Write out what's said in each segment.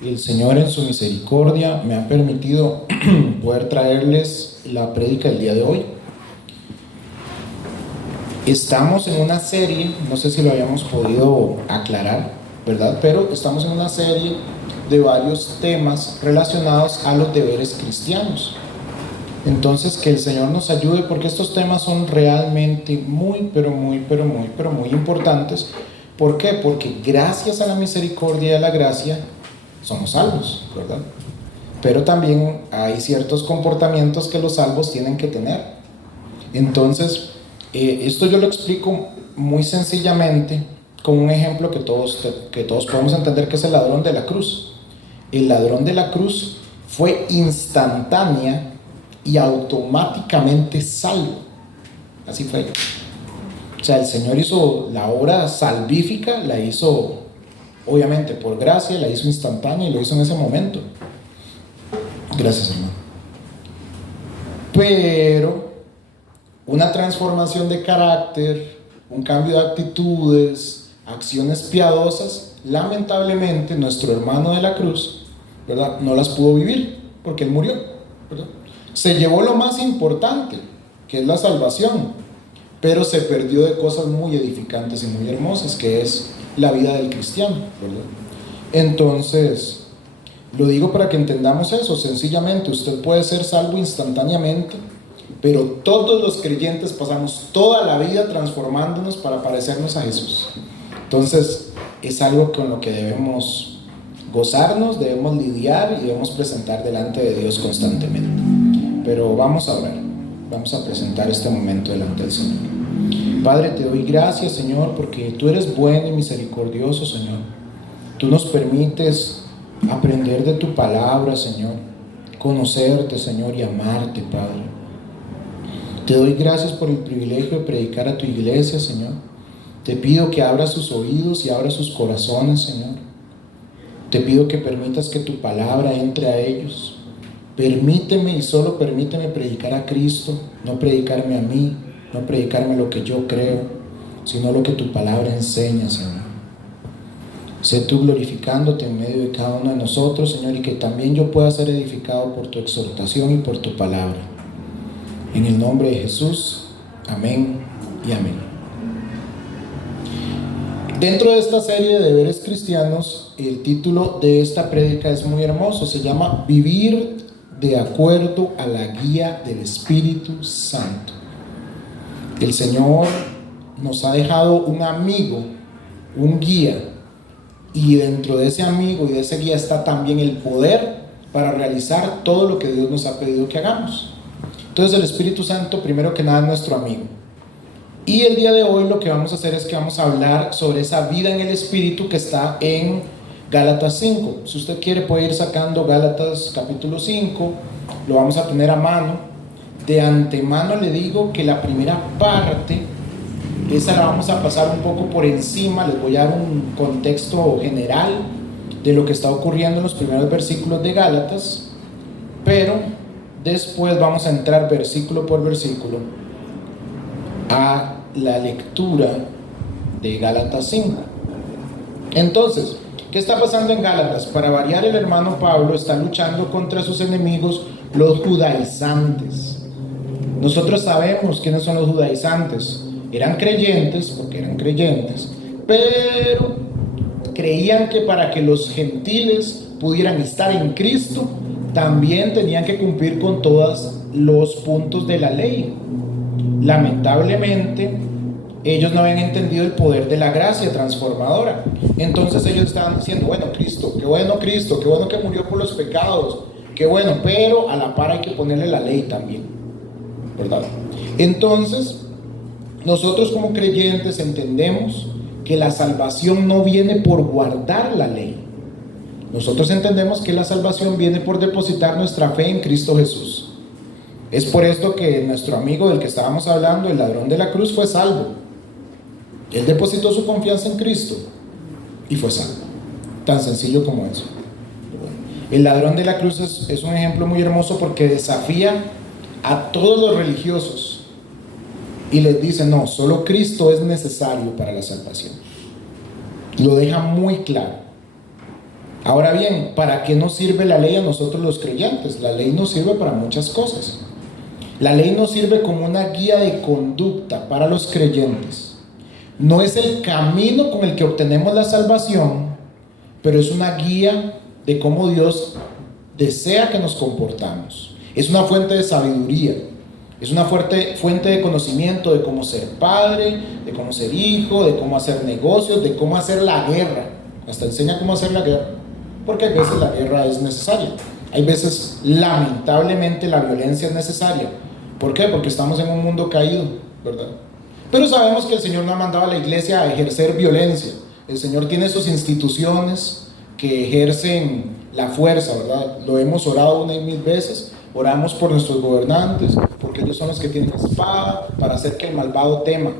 El Señor en su misericordia me ha permitido poder traerles la prédica del día de hoy. Estamos en una serie, no sé si lo habíamos podido aclarar, ¿verdad? Pero estamos en una serie de varios temas relacionados a los deberes cristianos. Entonces, que el Señor nos ayude porque estos temas son realmente muy importantes. ¿Por qué? Porque gracias a la misericordia y a la gracia somos salvos, ¿verdad? Pero también hay ciertos comportamientos que los salvos tienen que tener. Entonces, esto yo lo explico muy sencillamente con un ejemplo que todos podemos entender, que es el ladrón de la cruz. El ladrón de la cruz fue instantánea y automáticamente salvo. Así fue. O sea, el Señor hizo la obra salvífica, la hizo obviamente por gracia, la hizo instantánea y lo hizo en ese momento. Gracias, hermano. Pero una transformación de carácter, un cambio de actitudes, acciones piadosas, lamentablemente nuestro hermano de la cruz, ¿verdad?, no las pudo vivir porque él murió, ¿verdad? Se llevó lo más importante, que es la salvación, pero se perdió de cosas muy edificantes y muy hermosas, que es la vida del cristiano, ¿verdad? Entonces, lo digo para que entendamos eso. Sencillamente, usted puede ser salvo instantáneamente, pero todos los creyentes pasamos toda la vida transformándonos para parecernos a Jesús. Entonces, es algo con lo que debemos gozarnos, debemos lidiar y debemos presentar delante de Dios constantemente. Pero vamos a orar, vamos a presentar este momento delante del Señor. Padre, te doy gracias, Señor, porque tú eres bueno y misericordioso, Señor. Tú nos permites aprender de tu palabra, Señor, conocerte, Señor, y amarte, Padre. Te doy gracias por el privilegio de predicar a tu iglesia, Señor. Te pido que abras sus oídos y abras sus corazones, Señor. Te pido que permitas que tu palabra entre a ellos. Permíteme y solo permíteme predicar a Cristo, no predicarme a mí, no predicarme lo que yo creo, sino lo que tu palabra enseña, Señor. Sé tú glorificándote en medio de cada uno de nosotros, Señor, y que también yo pueda ser edificado por tu exhortación y por tu palabra. En el nombre de Jesús, amén y amén. Dentro de esta serie de deberes cristianos, el título de esta prédica es muy hermoso. Se llama Vivir de acuerdo a la guía del Espíritu Santo. El Señor nos ha dejado un amigo, un guía, y dentro de ese amigo y de ese guía está también el poder para realizar todo lo que Dios nos ha pedido que hagamos. Entonces el Espíritu Santo, primero que nada, es nuestro amigo. Y el día de hoy lo que vamos a hacer es que vamos a hablar sobre esa vida en el Espíritu que está en Gálatas 5. Si usted quiere puede ir sacando Gálatas capítulo 5, lo vamos a tener a mano. De antemano le digo que la primera parte, esa la vamos a pasar un poco por encima. Les voy a dar un contexto general de lo que está ocurriendo en los primeros versículos de Gálatas, pero después vamos a entrar versículo por versículo a la lectura de Gálatas 5. Entonces, ¿qué está pasando en Gálatas? Para variar, el hermano Pablo está luchando contra sus enemigos, los judaizantes. Nosotros sabemos quiénes son los judaizantes. Eran creyentes, porque eran creyentes, pero creían que para que los gentiles pudieran estar en Cristo, también tenían que cumplir con todos los puntos de la ley. Lamentablemente, ellos no habían entendido el poder de la gracia transformadora. Entonces ellos estaban diciendo, bueno, Cristo, qué bueno que murió por los pecados, qué bueno, pero a la par hay que ponerle la ley también, ¿verdad? Entonces, nosotros como creyentes entendemos que la salvación no viene por guardar la ley. Nosotros entendemos que la salvación viene por depositar nuestra fe en Cristo Jesús. Es por esto que nuestro amigo del que estábamos hablando, el ladrón de la cruz, fue salvo. Él depositó su confianza en Cristo y fue salvo. Tan sencillo como eso. El ladrón de la cruz es un ejemplo muy hermoso porque desafía a todos los religiosos y les dice, no, solo Cristo es necesario para la salvación. Lo deja muy claro. Ahora bien, ¿para qué nos sirve la ley a nosotros los creyentes? La ley nos sirve para muchas cosas. La ley nos sirve como una guía de conducta para los creyentes. No es el camino con el que obtenemos la salvación, pero es una guía de cómo Dios desea que nos comportamos. Es una fuente de sabiduría, es una fuente de conocimiento de cómo ser padre, de cómo ser hijo, de cómo hacer negocios, de cómo hacer la guerra. Hasta enseña cómo hacer la guerra, porque a veces la guerra es necesaria. Hay veces, lamentablemente, la violencia es necesaria. ¿Por qué? Porque estamos en un mundo caído, ¿verdad? Pero sabemos que el Señor no ha mandado a la iglesia a ejercer violencia. El Señor tiene sus instituciones que ejercen la fuerza, ¿verdad? Lo hemos orado una y mil veces. Oramos por nuestros gobernantes, porque ellos son los que tienen espada para hacer que el malvado tema.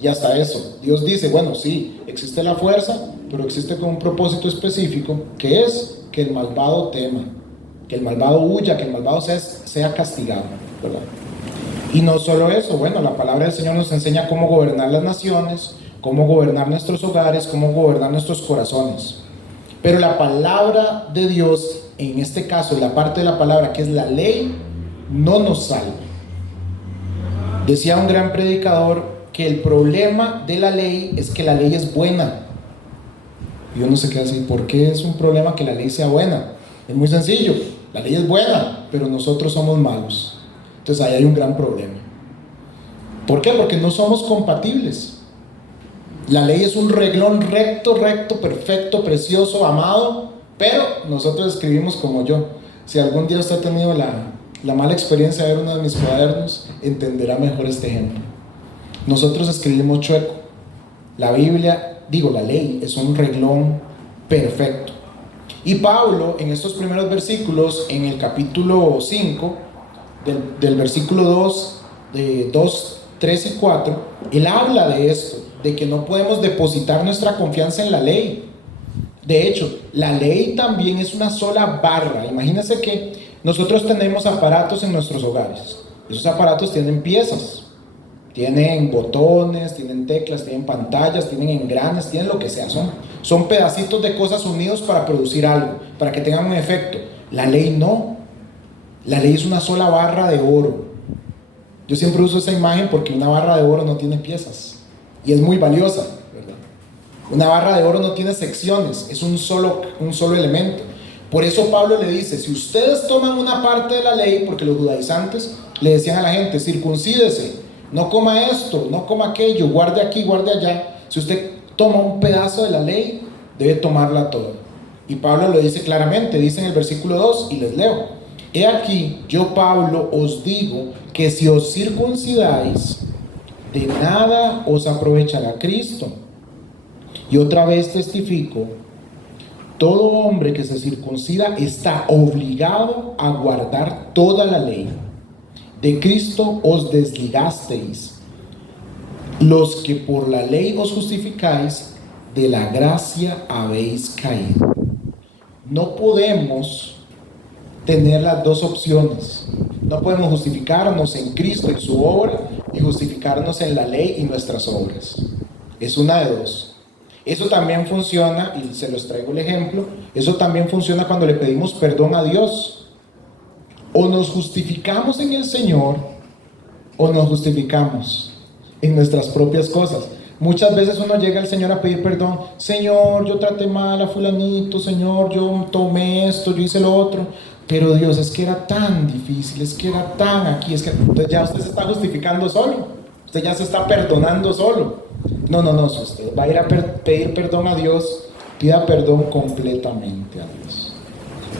Y hasta eso, Dios dice, bueno, sí, existe la fuerza, pero existe con un propósito específico, que es que el malvado tema, que el malvado huya, que el malvado sea castigado, ¿verdad? Y no solo eso, bueno, la palabra del Señor nos enseña cómo gobernar las naciones, cómo gobernar nuestros hogares, cómo gobernar nuestros corazones. Pero la palabra de Dios, en este caso, la parte de la palabra que es la ley, no nos salva. Decía un gran predicador que el problema de la ley es que la ley es buena. Y uno se queda así, ¿por qué es un problema que la ley sea buena? Es muy sencillo, la ley es buena, pero nosotros somos malos. Entonces ahí hay un gran problema. ¿Por qué? Porque no somos compatibles. La ley es un reglón recto, perfecto, precioso, amado, pero nosotros escribimos como yo. Si algún día usted ha tenido la mala experiencia de ver uno de mis cuadernos, entenderá mejor este ejemplo. Nosotros escribimos chueco. La Biblia, la ley es un reglón perfecto. Y Pablo, en estos primeros versículos, en el capítulo 5, del versículo 2, 3 y 4, él habla de esto, de que no podemos depositar nuestra confianza en la ley. De hecho, la ley también es una sola barra. Imagínense que nosotros tenemos aparatos en nuestros hogares. Esos aparatos tienen piezas, tienen botones, tienen teclas, tienen pantallas, tienen engranes, tienen lo que sea. Son pedacitos de cosas unidos para producir algo, para que tengan un efecto. La ley no. La ley es una sola barra de oro. Yo siempre uso esa imagen porque una barra de oro no tiene piezas y es muy valiosa, ¿verdad? Una barra de oro no tiene secciones, es un solo elemento. Por eso Pablo le dice, si ustedes toman una parte de la ley, porque los judaizantes le decían a la gente, circuncídese, no coma esto, no coma aquello, guarde aquí, guarde allá. Si usted toma un pedazo de la ley, debe tomarla toda. Y Pablo lo dice claramente, dice en el versículo 2, y les leo: he aquí, yo Pablo os digo que si os circuncidáis, de nada os aprovechará Cristo. Y otra vez testifico, todo hombre que se circuncida está obligado a guardar toda la ley. De Cristo os desligasteis, los que por la ley os justificáis, de la gracia habéis caído. No podemos tener las dos opciones. No podemos justificarnos en Cristo y su obra y justificarnos en la ley y nuestras obras. Es una de dos. Eso también funciona, y se los traigo el ejemplo, eso también funciona cuando le pedimos perdón a Dios. O nos justificamos en el Señor, o nos justificamos en nuestras propias cosas. Muchas veces uno llega al Señor a pedir perdón. Señor, yo traté mal a fulanito. Señor, yo tomé esto, yo hice lo otro. Pero Dios, es que era tan difícil, es que era tan aquí, es que... Entonces ya usted se está justificando solo. Usted ya se está perdonando solo. No, si usted va a ir a pedir perdón a Dios, pida perdón completamente a Dios.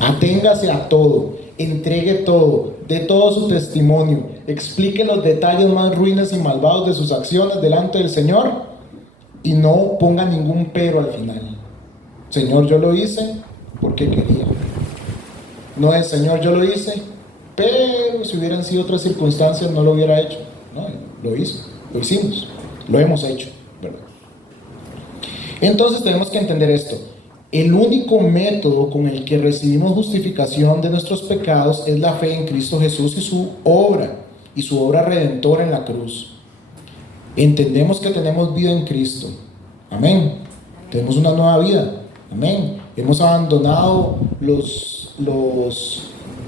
Aténgase a todo, entregue todo, dé todo su testimonio, explique los detalles más ruines y malvados de sus acciones delante del Señor y no ponga ningún pero al final. Señor, yo lo hice porque quería. No es, Señor, yo lo hice, pero si hubieran sido otras circunstancias no lo hubiera hecho. No, lo hizo, lo hicimos, lo hemos hecho, ¿verdad? Entonces tenemos que entender esto. El único método con el que recibimos justificación de nuestros pecados es la fe en Cristo Jesús y su obra redentora en la cruz. Entendemos que tenemos vida en Cristo. Amén. Tenemos una nueva vida. Amén. Hemos abandonado los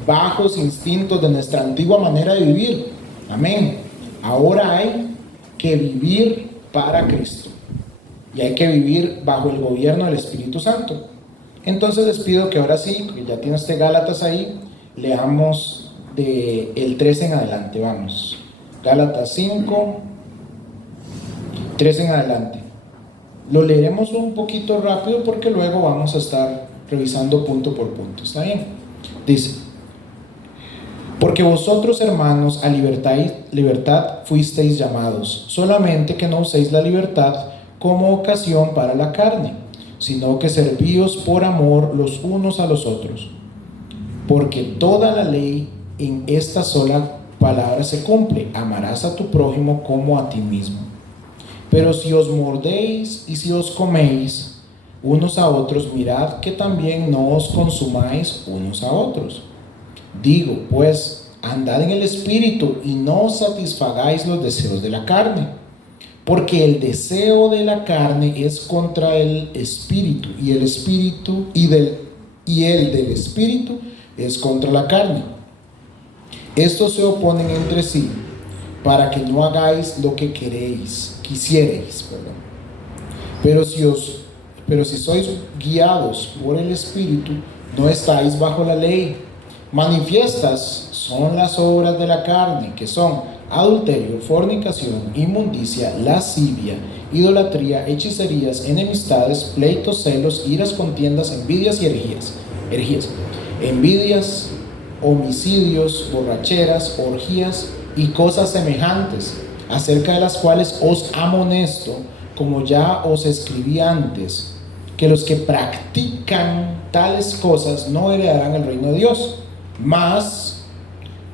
bajos instintos de nuestra antigua manera de vivir. Amén. Ahora hay que vivir para Cristo. Y hay que vivir bajo el gobierno del Espíritu Santo. Entonces les pido que ahora sí, que ya tiene usted Gálatas ahí, leamos del 13 en adelante. Vamos. Gálatas 5, 13 en adelante. Lo leeremos un poquito rápido porque luego vamos a estar revisando punto por punto. ¿Está bien? Dice: porque vosotros, hermanos, a libertad fuisteis llamados, solamente que no uséis la libertad como ocasión para la carne, sino que servíos por amor los unos a los otros. Porque toda la ley en esta sola palabra se cumple: amarás a tu prójimo como a ti mismo. Pero si os mordéis y si os coméis unos a otros, mirad que también no os consumáis unos a otros. Digo, pues, andad en el Espíritu y no satisfagáis los deseos de la carne. Porque el deseo de la carne es contra el Espíritu, y el del Espíritu es contra la carne. Estos se oponen entre sí, para que no hagáis lo que quisierais. Pero si sois guiados por el Espíritu, no estáis bajo la ley. Manifiestas son las obras de la carne, que son adulterio, fornicación, inmundicia, lascivia, idolatría, hechicerías, enemistades, pleitos, celos, iras, contiendas, envidias y herejías. Envidias, homicidios, borracheras, orgías y cosas semejantes, acerca de las cuales os amonesto, como ya os escribí antes, que los que practican tales cosas no heredarán el reino de Dios. Mas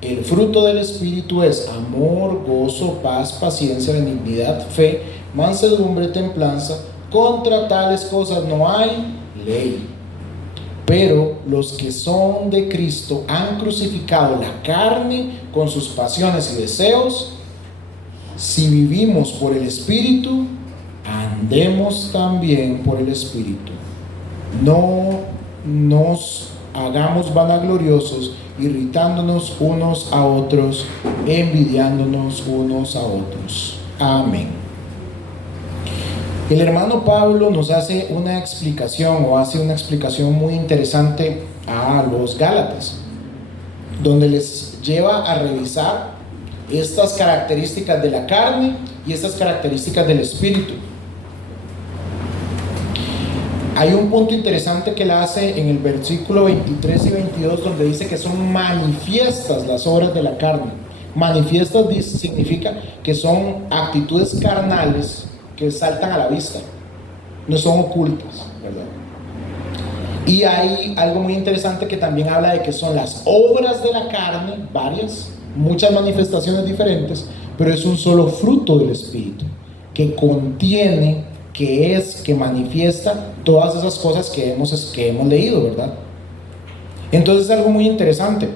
el fruto del Espíritu es amor, gozo, paz, paciencia, benignidad, fe, mansedumbre, templanza. Contra tales cosas no hay ley. Pero los que son de Cristo han crucificado la carne con sus pasiones y deseos. Si vivimos por el Espíritu, andemos también por el Espíritu. No nos hagamos vanagloriosos, irritándonos unos a otros, envidiándonos unos a otros. Amén. El hermano Pablo nos hace una explicación muy interesante a los Gálatas, donde les lleva a revisar estas características de la carne y estas características del Espíritu. Hay un punto interesante que él hace en el versículo 23 y 22, donde dice que son manifiestas las obras de la carne. Manifiestas significa que son actitudes carnales que saltan a la vista, no son ocultas, ¿verdad? Y hay algo muy interesante que también habla de que son las obras de la carne, muchas manifestaciones diferentes, pero es un solo fruto del Espíritu, que contiene, que manifiesta todas esas cosas que hemos leído, ¿verdad? Entonces es algo muy interesante,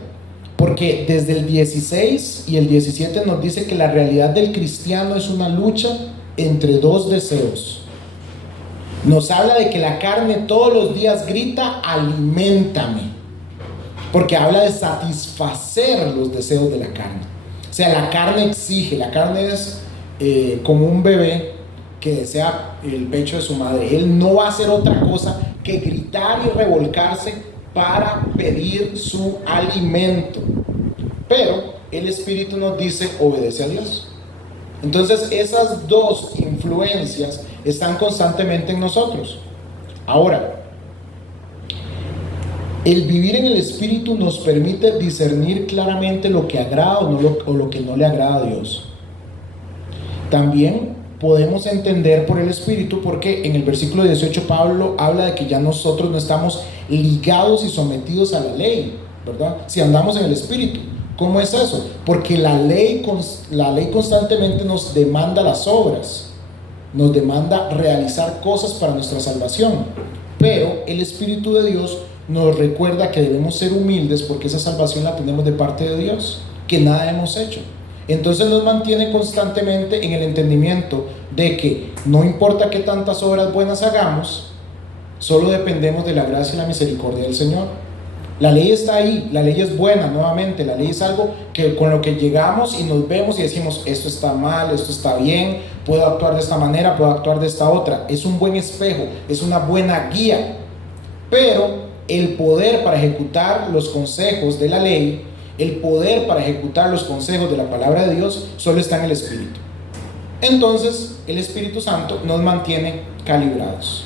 porque desde el 16 y el 17 nos dice que la realidad del cristiano es una lucha entre dos deseos. Nos habla de que la carne todos los días grita: aliméntame, porque habla de satisfacer los deseos de la carne. O sea, la carne exige, la carne es como un bebé que desea el pecho de su madre. Él no va a hacer otra cosa que gritar y revolcarse para pedir su alimento. Pero el Espíritu nos dice: obedece a Dios. Entonces esas dos influencias están constantemente en nosotros. Ahora, el vivir en el Espíritu nos permite discernir claramente lo que agrada o lo que no le agrada a Dios. También podemos entender por el Espíritu, porque en el versículo 18 Pablo habla de que ya nosotros no estamos ligados y sometidos a la ley, ¿verdad? Si andamos en el Espíritu. ¿Cómo es eso? Porque la ley constantemente nos demanda las obras, nos demanda realizar cosas para nuestra salvación, pero el Espíritu de Dios nos recuerda que debemos ser humildes, porque esa salvación la tenemos de parte de Dios, que nada hemos hecho. Entonces nos mantiene constantemente en el entendimiento de que no importa qué tantas obras buenas hagamos, Solo dependemos de la gracia y la misericordia del Señor. La ley está ahí, la ley es buena, nuevamente, la ley es algo que con lo que llegamos y nos vemos y decimos, esto está mal, esto está bien, puedo actuar de esta manera, puedo actuar de esta otra. Es un buen espejo, es una buena guía. Pero el poder para ejecutar los consejos de la ley, el poder para ejecutar los consejos de la palabra de Dios, solo está en el Espíritu. Entonces, el Espíritu Santo nos mantiene calibrados.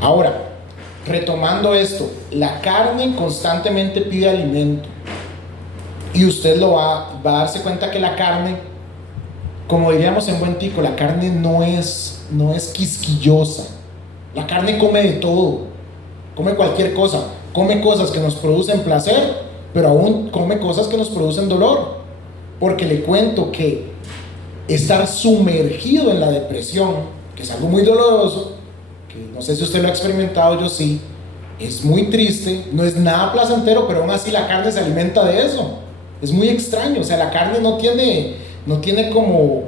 Ahora, retomando esto, la carne constantemente pide alimento. Y usted va a darse cuenta que la carne, como diríamos en buen tico, la carne no es quisquillosa. La carne come de todo, come cualquier cosa, come cosas que nos producen placer, pero aún come cosas que nos producen dolor. Porque le cuento que estar sumergido en la depresión, que es algo muy doloroso, que no sé si usted lo ha experimentado, yo sí, es muy triste, no es nada placentero, pero aún así la carne se alimenta de eso. Es muy extraño, o sea, la carne no tiene como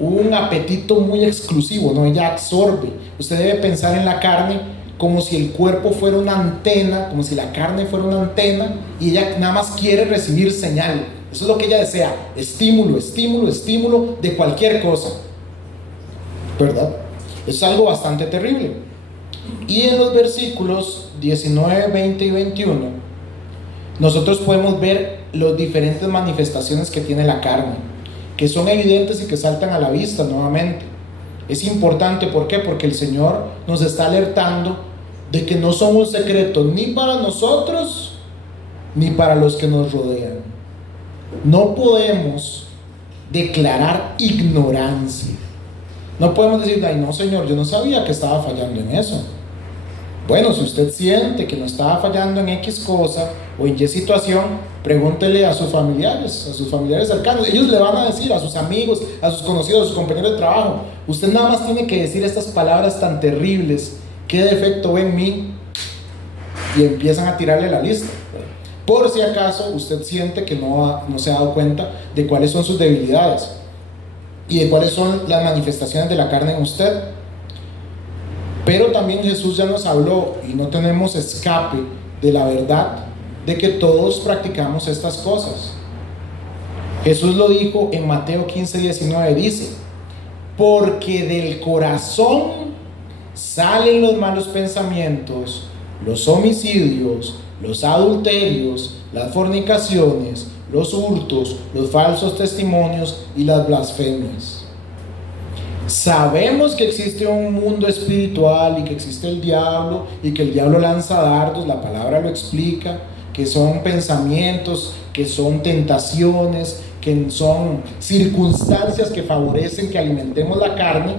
un apetito muy exclusivo, no, ella absorbe. Usted debe pensar en la carne como si el cuerpo fuera una antena, como si la carne fuera una antena y ella nada más quiere recibir señal. Eso es lo que ella desea, estímulo, estímulo, estímulo de cualquier cosa, ¿verdad? Es algo bastante terrible. Y en los versículos 19, 20 y 21 nosotros podemos ver las diferentes manifestaciones que tiene la carne, que son evidentes y que saltan a la vista nuevamente. Es importante, ¿por qué? Porque el Señor nos está alertando de que no son un secreto ni para nosotros ni para los que nos rodean. No podemos declarar ignorancia. No podemos decir, ay no Señor, yo no sabía que estaba fallando en eso. Bueno, si usted siente que no estaba fallando en X cosa o en Y situación, pregúntele a sus familiares cercanos. Ellos le van a decir, a sus amigos, a sus conocidos, a sus compañeros de trabajo. Usted nada más tiene que decir estas palabras tan terribles: ¿qué defecto ve en mí? Y empiezan a tirarle la lista. Por si acaso usted siente que no se ha dado cuenta de cuáles son sus debilidades y de cuáles son las manifestaciones de la carne en usted. Pero también Jesús ya nos habló y no tenemos escape de la verdad de que todos practicamos estas cosas. Jesús lo dijo en Mateo 15, 19, dice: porque del corazón salen los malos pensamientos, los homicidios, los adulterios, las fornicaciones, los hurtos, los falsos testimonios y las blasfemias. Sabemos que existe un mundo espiritual y que existe el diablo y que el diablo lanza dardos, la palabra lo explica, que son pensamientos, que son tentaciones, que son circunstancias que favorecen que alimentemos la carne,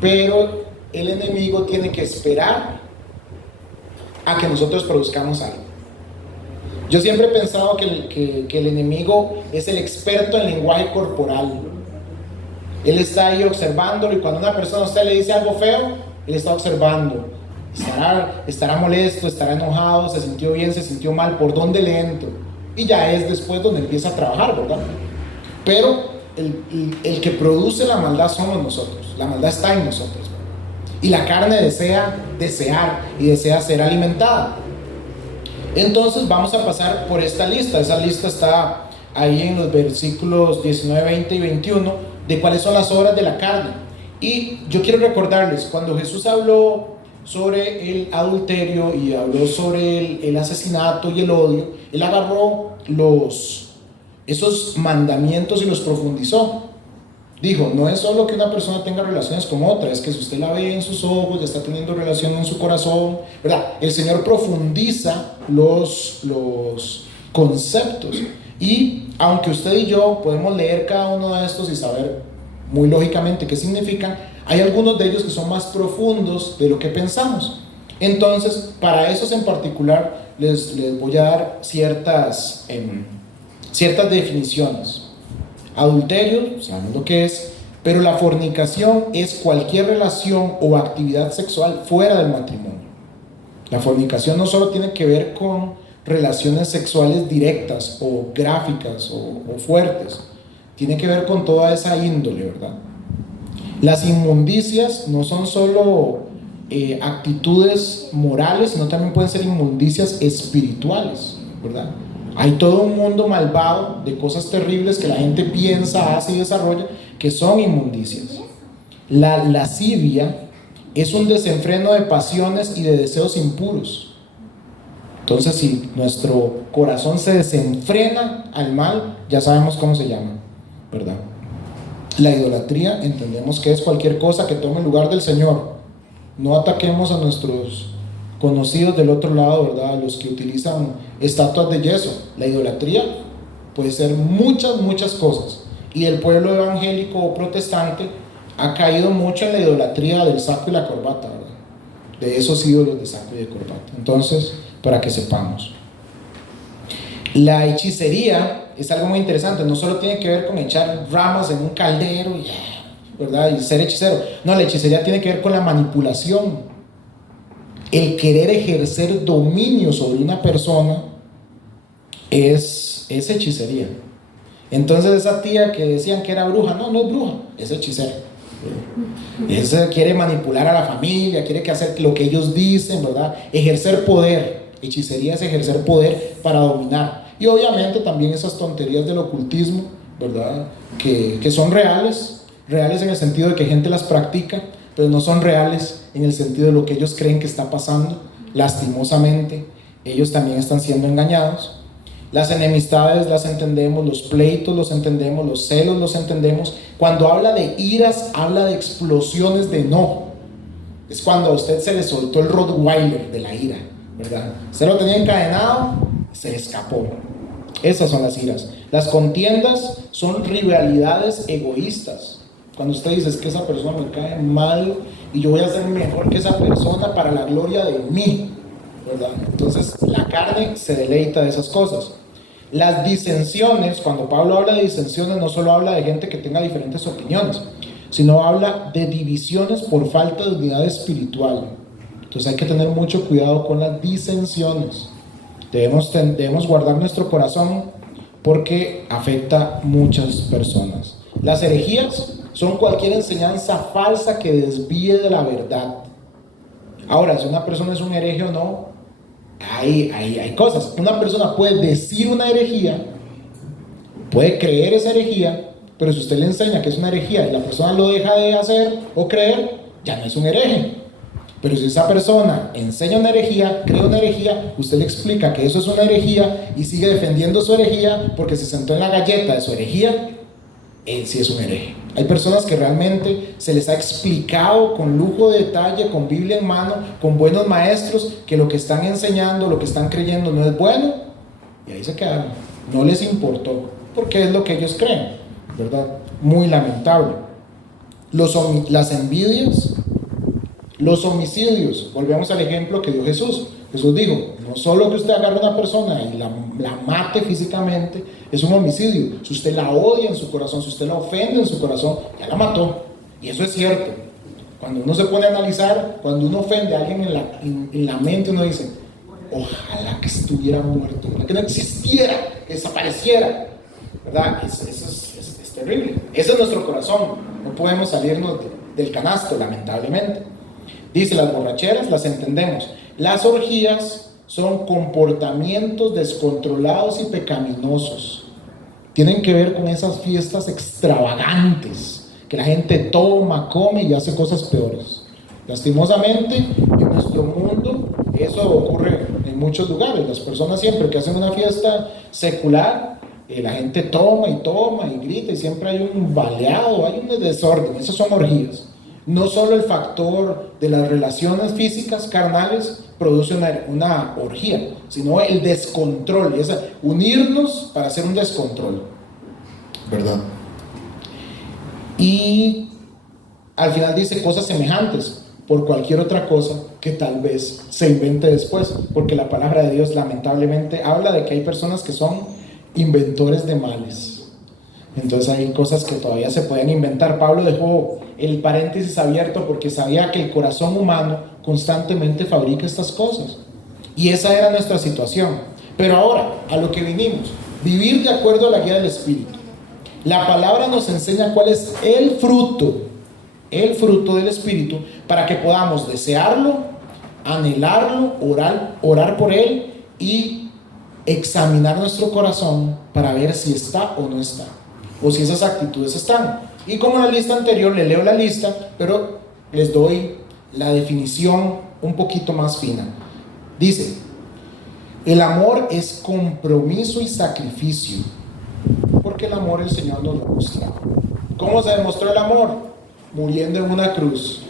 pero el enemigo tiene que esperar a que nosotros produzcamos algo. Yo siempre he pensado que el enemigo es el experto en lenguaje corporal. Él está ahí observándolo y cuando una persona a usted le dice algo feo, él está observando. Estará molesto, estará enojado, se sintió bien, se sintió mal, ¿por dónde le entro? Y ya es después donde empieza a trabajar, ¿verdad? Pero el que produce la maldad somos nosotros. La maldad está en nosotros, ¿verdad? Y la carne desea desear y desea ser alimentada. Entonces vamos a pasar por esta lista. Esa lista está ahí en los versículos 19, 20 y 21 de cuáles son las obras de la carne. Y yo quiero recordarles, cuando Jesús habló sobre el adulterio y habló sobre el asesinato y el odio, Él agarró esos mandamientos y los profundizó. Dijo, no es solo que una persona tenga relaciones con otra, es que si usted la ve en sus ojos, ya está teniendo relación en su corazón, ¿verdad? El Señor profundiza los conceptos. Y aunque usted y yo podemos leer cada uno de estos y saber muy lógicamente qué significan, hay algunos de ellos que son más profundos de lo que pensamos. Entonces, para esos en particular, les voy a dar ciertas definiciones. Adulterio, sabemos lo que es, pero la fornicación es cualquier relación o actividad sexual fuera del matrimonio. La fornicación no solo tiene que ver con relaciones sexuales directas o gráficas o fuertes, tiene que ver con toda esa índole, ¿verdad? Las inmundicias no son solo actitudes morales, sino también pueden ser inmundicias espirituales, ¿verdad? Hay todo un mundo malvado de cosas terribles que la gente piensa, hace y desarrolla, que son inmundicias. La lascivia es un desenfreno de pasiones y de deseos impuros. Entonces, si nuestro corazón se desenfrena al mal, ya sabemos cómo se llama, ¿verdad? La idolatría entendemos que es cualquier cosa que tome el lugar del Señor. No ataquemos a nuestros conocidos del otro lado, ¿verdad? Los que utilizan estatuas de yeso. La idolatría puede ser muchas cosas. Y el pueblo evangélico o protestante ha caído mucho en la idolatría del saco y la corbata, ¿verdad? De esos ídolos de saco y de corbata. Entonces, para que sepamos. La hechicería es algo muy interesante. No solo tiene que ver con echar ramas en un caldero, ¿verdad? Y ser hechicero. No, la hechicería tiene que ver con la manipulación. El querer ejercer dominio sobre una persona es hechicería. Entonces esa tía que decían que era bruja, no es bruja, es hechicera. Esa quiere manipular a la familia, quiere que hacer lo que ellos dicen, ¿verdad? Ejercer poder. Hechicería es ejercer poder para dominar. Y obviamente también esas tonterías del ocultismo, ¿verdad? Que son reales en el sentido de que gente las practica, pero no son reales en el sentido de lo que ellos creen que está pasando. Lastimosamente, ellos también están siendo engañados. Las enemistades las entendemos, los pleitos los entendemos, los celos los entendemos. Cuando habla de iras, habla de explosiones de enojo. Es cuando a usted se le soltó el Rottweiler de la ira, ¿verdad? Usted lo tenía encadenado, se le escapó. Esas son las iras. Las contiendas son rivalidades egoístas. Cuando usted dice, es que esa persona me cae mal y yo voy a ser mejor que esa persona para la gloria de mí, ¿verdad? Entonces la carne se deleita de esas cosas. Las disensiones, cuando Pablo habla de disensiones, no solo habla de gente que tenga diferentes opiniones, sino habla de divisiones por falta de unidad espiritual. Entonces hay que tener mucho cuidado con las disensiones. Debemos guardar nuestro corazón porque afecta a muchas personas. Las herejías son cualquier enseñanza falsa que desvíe de la verdad. Ahora, si una persona es un hereje o no, hay cosas. Una persona puede decir una herejía, puede creer esa herejía, pero si usted le enseña que es una herejía y la persona lo deja de hacer o creer, ya no es un hereje. Pero si esa persona enseña una herejía, cree una herejía, usted le explica que eso es una herejía y sigue defendiendo su herejía porque se sentó en la galleta de su herejía, él sí es un hereje. Hay personas que realmente se les ha explicado con lujo de detalle, con Biblia en mano, con buenos maestros, que lo que están enseñando, lo que están creyendo no es bueno, y ahí se quedaron. No les importó, porque es lo que ellos creen, ¿verdad? Muy lamentable. Las envidias, los homicidios, volvemos al ejemplo que dio Jesús. Jesús dijo, no solo que usted agarre a una persona y la mate físicamente, es un homicidio. Si usted la odia en su corazón, si usted la ofende en su corazón, ya la mató. Y eso es cierto. Cuando uno se pone a analizar, cuando uno ofende a alguien en la mente, uno dice, ojalá que estuviera muerto, ojalá que no existiera, que desapareciera, ¿verdad? Eso es terrible. Ese es nuestro corazón. No podemos salirnos del canasto, lamentablemente. Dice, las borracheras las entendemos. Las orgías son comportamientos descontrolados y pecaminosos. Tienen que ver con esas fiestas extravagantes, que la gente toma, come y hace cosas peores. Lastimosamente, en nuestro mundo, eso ocurre en muchos lugares. Las personas siempre que hacen una fiesta secular, la gente toma y grita y siempre hay un baleado, hay un desorden. Esas son orgías. No solo el factor de las relaciones físicas, carnales, produce una orgía, sino el descontrol, es unirnos para hacer un descontrol, ¿verdad? Y al final dice cosas semejantes por cualquier otra cosa que tal vez se invente después, porque la palabra de Dios lamentablemente habla de que hay personas que son inventores de males. Entonces hay cosas que todavía se pueden inventar. Pablo dejó el paréntesis abierto porque sabía que el corazón humano constantemente fabrica estas cosas. Y esa era nuestra situación. Pero ahora, a lo que vinimos, vivir de acuerdo a la guía del Espíritu. La palabra nos enseña cuál es el fruto el fruto del Espíritu, para que podamos desearlo, anhelarlo, orar por él y examinar nuestro corazón para ver si está o no está, o si esas actitudes están. Y como en la lista anterior, le leo la lista, pero les doy la definición un poquito más fina. Dice: el amor es compromiso y sacrificio, porque el amor el Señor nos lo ha mostrado. ¿Cómo se demostró el amor? Muriendo en una cruz.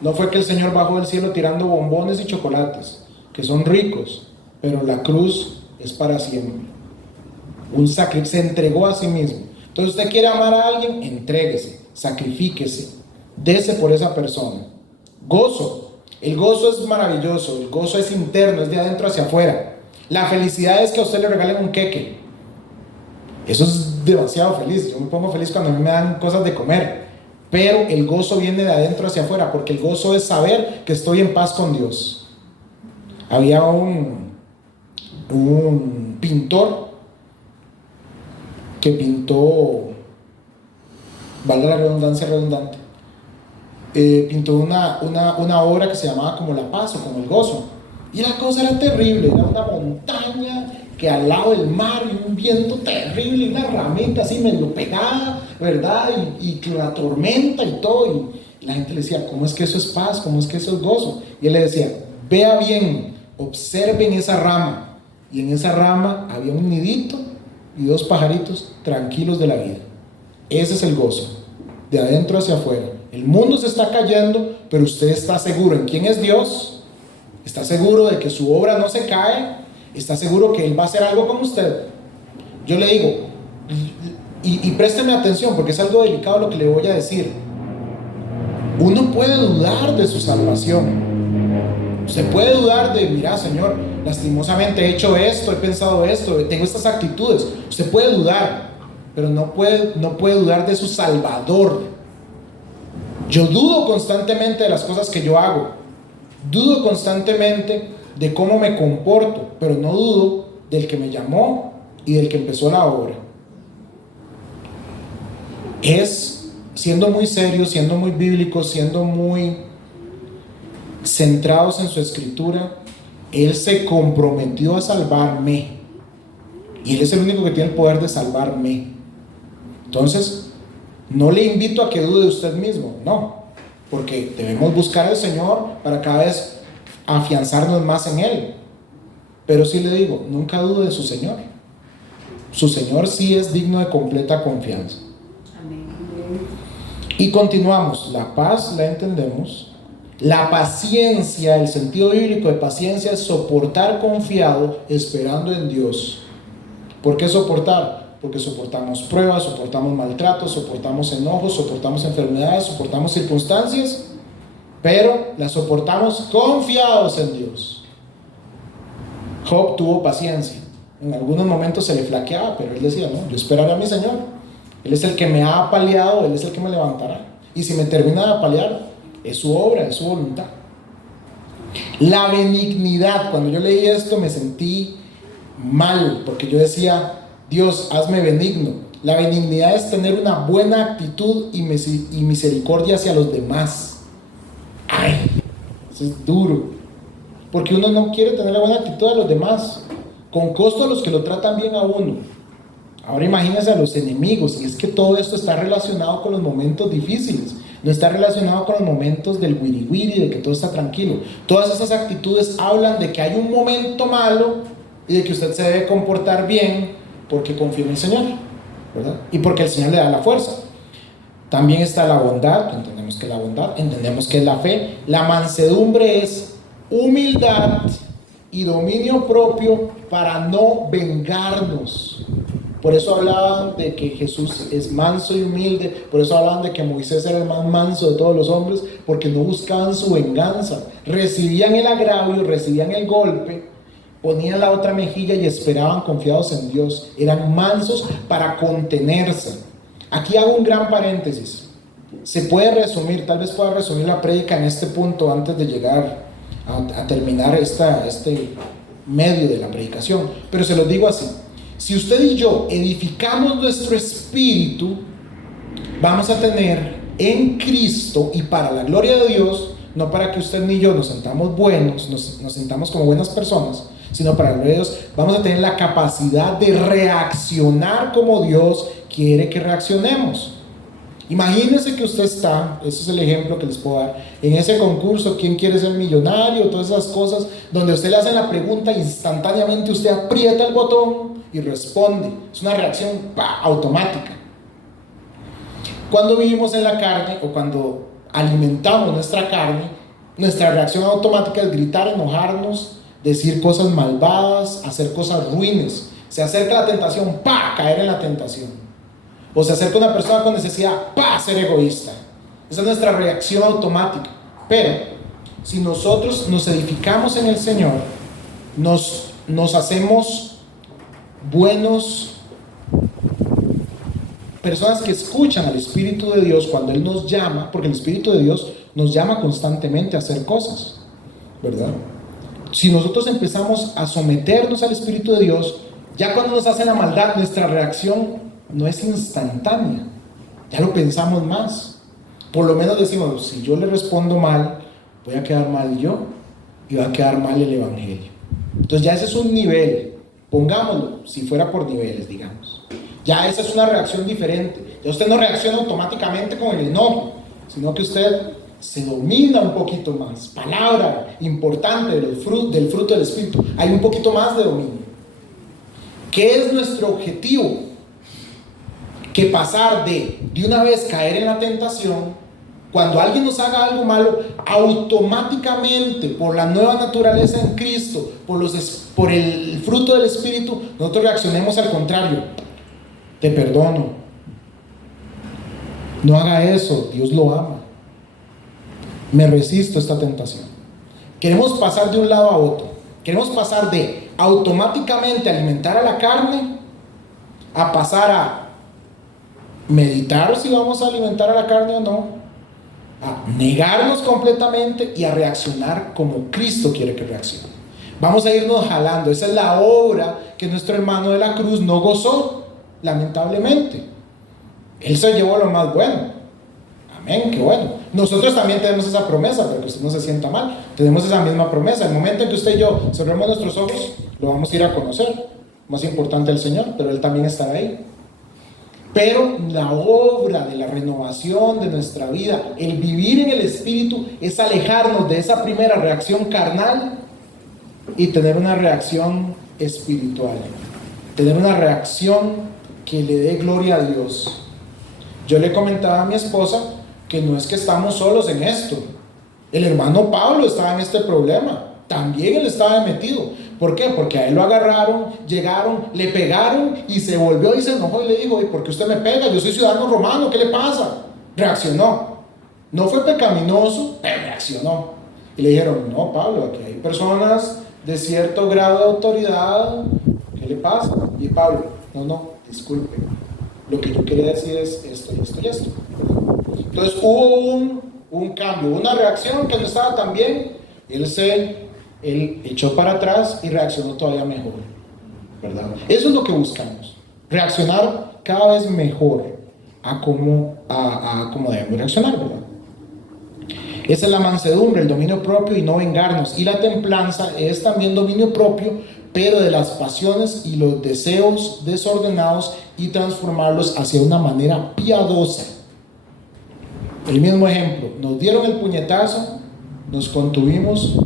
No fue que el Señor bajó del cielo tirando bombones y chocolates, que son ricos, pero la cruz es para siempre. Un sacrificio, se entregó a sí mismo. Entonces, usted quiere amar a alguien, entréguese, sacrifíquese, dese por esa persona. Gozo. El gozo es maravilloso, el gozo es interno, es de adentro hacia afuera. La felicidad es que a usted le regalen un queque. Eso es demasiado feliz. Yo me pongo feliz cuando a mí me dan cosas de comer. Pero el gozo viene de adentro hacia afuera, porque el gozo es saber que estoy en paz con Dios. Había un pintor que pintó, valga la redundancia redundante, pintó una obra que se llamaba como la paz o como el gozo. Y la cosa era terrible, era una montaña que al lado del mar y un viento terrible y una ramita así medio pegada, ¿verdad? Y la tormenta y todo. Y la gente le decía, ¿cómo es que eso es paz? ¿Cómo es que eso es gozo? Y él le decía, vea bien, observen esa rama. Y en esa rama había un nidito y dos pajaritos tranquilos de la vida. Ese es el gozo, de adentro hacia afuera. El mundo se está cayendo, pero usted está seguro en quién es Dios. Está seguro de que su obra no se cae. Está seguro que Él va a hacer algo con usted. Yo le digo, y présteme atención porque es algo delicado lo que le voy a decir. Uno puede dudar de su salvación. Usted puede dudar de, mira, Señor, lastimosamente he hecho esto, he pensado esto, tengo estas actitudes. Usted puede dudar, pero no puede dudar de su Salvador. Yo dudo constantemente de las cosas que yo hago. Dudo constantemente de cómo me comporto, pero no dudo del que me llamó y del que empezó la obra. Es siendo muy serios, siendo muy bíblicos, siendo muy centrados en su escritura. Él se comprometió a salvarme y Él es el único que tiene el poder de salvarme. Entonces, no le invito a que dude de usted mismo, no, porque debemos buscar al Señor para cada vez afianzarnos más en Él. Pero sí le digo, nunca dude de su Señor. Su Señor sí es digno de completa confianza. Amén. Y continuamos. La paz la entendemos. La paciencia, el sentido bíblico de paciencia es soportar confiado, esperando en Dios. ¿Por qué soportar? Porque soportamos pruebas, soportamos maltratos, soportamos enojos, soportamos enfermedades, soportamos circunstancias, pero las soportamos confiados en Dios. Job tuvo paciencia. En algunos momentos se le flaqueaba, pero él decía, no, yo esperaré a mi Señor. Él es el que me ha apaleado, Él es el que me levantará. Y si me termina de apalear, es su obra, es su voluntad. La benignidad, cuando yo leí esto me sentí mal, porque yo decía, Dios, hazme benigno. La benignidad es tener una buena actitud y misericordia hacia los demás. Ay, eso es duro, porque uno no quiere tener la buena actitud a los demás, con costo a los que lo tratan bien a uno. Ahora imagínense a los enemigos, y es que todo esto está relacionado con los momentos difíciles, no está relacionado con los momentos del wiri wiri, de que todo está tranquilo. Todas esas actitudes hablan de que hay un momento malo y de que usted se debe comportar bien porque confía en el Señor, ¿verdad? Y porque el Señor le da la fuerza. También está la bondad, entendemos que la bondad, entendemos que es la fe. La mansedumbre es humildad y dominio propio para no vengarnos. Por eso hablaban de que Jesús es manso y humilde, por eso hablaban de que Moisés era el más manso de todos los hombres, porque no buscaban su venganza, recibían el agravio, recibían el golpe, ponían la otra mejilla y esperaban confiados en Dios, eran mansos para contenerse. Aquí hago un gran paréntesis, se puede resumir, tal vez pueda resumir la prédica en este punto antes de llegar a terminar este medio de la predicación, pero se lo digo así. Si usted y yo edificamos nuestro espíritu, vamos a tener en Cristo y para la gloria de Dios, no para que usted ni yo nos sentamos buenos, nos sentamos como buenas personas, sino para la gloria de Dios, vamos a tener la capacidad de reaccionar como Dios quiere que reaccionemos. Imagínense que usted está, ese es el ejemplo que les puedo dar, en ese concurso, ¿quién quiere ser millonario? Todas esas cosas, donde usted le hace la pregunta, instantáneamente usted aprieta el botón y responde. Es una reacción automática. Cuando vivimos en la carne o cuando alimentamos nuestra carne, nuestra reacción automática es gritar, enojarnos, decir cosas malvadas, hacer cosas ruines. Se acerca la tentación, caer en la tentación. O se acerca una persona con necesidad, ser egoísta. Esa es nuestra reacción automática. Pero si nosotros nos edificamos en el Señor, nos hacemos buenos personas que escuchan al Espíritu de Dios cuando Él nos llama, porque el Espíritu de Dios nos llama constantemente a hacer cosas, ¿verdad? Si nosotros empezamos a someternos al Espíritu de Dios, ya cuando nos hace la maldad, nuestra reacción no es instantánea, ya lo pensamos más. Por lo menos decimos, si yo le respondo mal, voy a quedar mal yo y va a quedar mal el Evangelio. Entonces ya ese es un nivel, pongámoslo, si fuera por niveles, digamos. Ya esa es una reacción diferente. Ya usted no reacciona automáticamente con el enojo, sino que usted se domina un poquito más. Palabra importante del fruto del Espíritu. Hay un poquito más de dominio. ¿Qué es nuestro objetivo? Que pasar de una vez caer en la tentación, cuando alguien nos haga algo malo, automáticamente por la nueva naturaleza en Cristo, por el fruto del Espíritu, nosotros reaccionemos al contrario. Te perdono, no haga eso, Dios lo ama, me resisto a esta tentación. Queremos pasar de un lado a otro. Queremos pasar de automáticamente alimentar a la carne a pasar a meditar si vamos a alimentar a la carne o no, a negarnos completamente y a reaccionar como Cristo quiere que reaccione. Vamos a irnos jalando. Esa es la obra que nuestro hermano de la cruz no gozó, lamentablemente. Él se llevó lo más bueno. Amén, qué bueno. Nosotros también tenemos esa promesa, pero que usted no se sienta mal. Tenemos esa misma promesa. El momento en que usted y yo cerremos nuestros ojos, lo vamos a ir a conocer. Más importante el Señor, pero Él también estará ahí. Pero la obra de la renovación de nuestra vida, el vivir en el Espíritu, es alejarnos de esa primera reacción carnal y tener una reacción espiritual. Tener una reacción que le dé gloria a Dios. Yo le comentaba a mi esposa que no es que estamos solos en esto. El hermano Pablo estaba en este problema. También él estaba metido. ¿Por qué? Porque a él lo agarraron, llegaron, le pegaron y se volvió y se enojó y le dijo: ¿y por qué usted me pega? Yo soy ciudadano romano, ¿qué le pasa? Reaccionó. No fue pecaminoso, pero reaccionó. Y le dijeron: no, Pablo, aquí hay personas de cierto grado de autoridad, ¿qué le pasa? Y Pablo: no, disculpe, lo que yo quería decir es esto y esto y esto. Entonces hubo un cambio, una reacción que no estaba tan bien. Él echó para atrás y reaccionó todavía mejor, ¿verdad? Eso es lo que buscamos, reaccionar cada vez mejor a cómo debemos reaccionar, ¿verdad? Esa es la mansedumbre, el dominio propio y no vengarnos. Y la templanza es también dominio propio, pero de las pasiones y los deseos desordenados, y transformarlos hacia una manera piadosa. El mismo ejemplo: nos dieron el puñetazo, nos contuvimos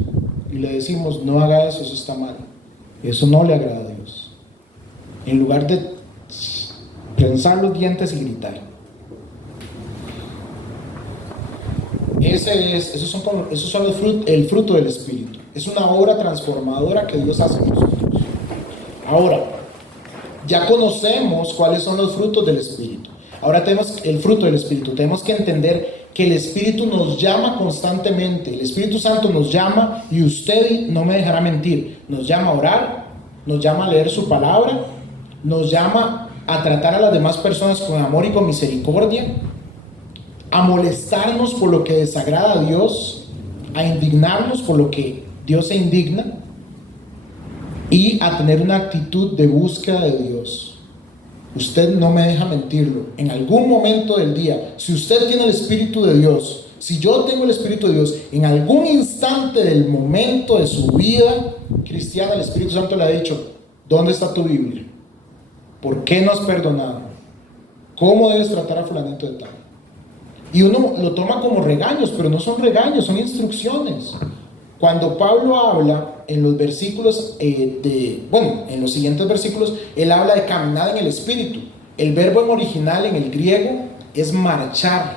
y le decimos: no haga eso, eso está mal, eso no le agrada a Dios. En lugar de prensar los dientes y gritar. Esos son el fruto del Espíritu. Es una obra transformadora que Dios hace en nosotros. Ahora, ya conocemos cuáles son los frutos del Espíritu. Ahora tenemos el fruto del Espíritu. Tenemos que entender que el Espíritu nos llama constantemente. El Espíritu Santo nos llama, y usted no me dejará mentir, nos llama a orar, nos llama a leer su palabra, nos llama a tratar a las demás personas con amor y con misericordia, a molestarnos por lo que desagrada a Dios, a indignarnos por lo que Dios se indigna, y a tener una actitud de búsqueda de Dios. Usted no me deja mentirlo. En algún momento del día, si usted tiene el Espíritu de Dios, si yo tengo el Espíritu de Dios, en algún instante del momento de su vida cristiana, el Espíritu Santo le ha dicho: ¿dónde está tu Biblia? ¿Por qué no has perdonado? ¿Cómo debes tratar a fulanito de tal? Y uno lo toma como regaños, pero no son regaños, son instrucciones. Cuando Pablo habla en los versículos, en los siguientes versículos, él habla de caminar en el Espíritu. El verbo en original en el griego es marchar,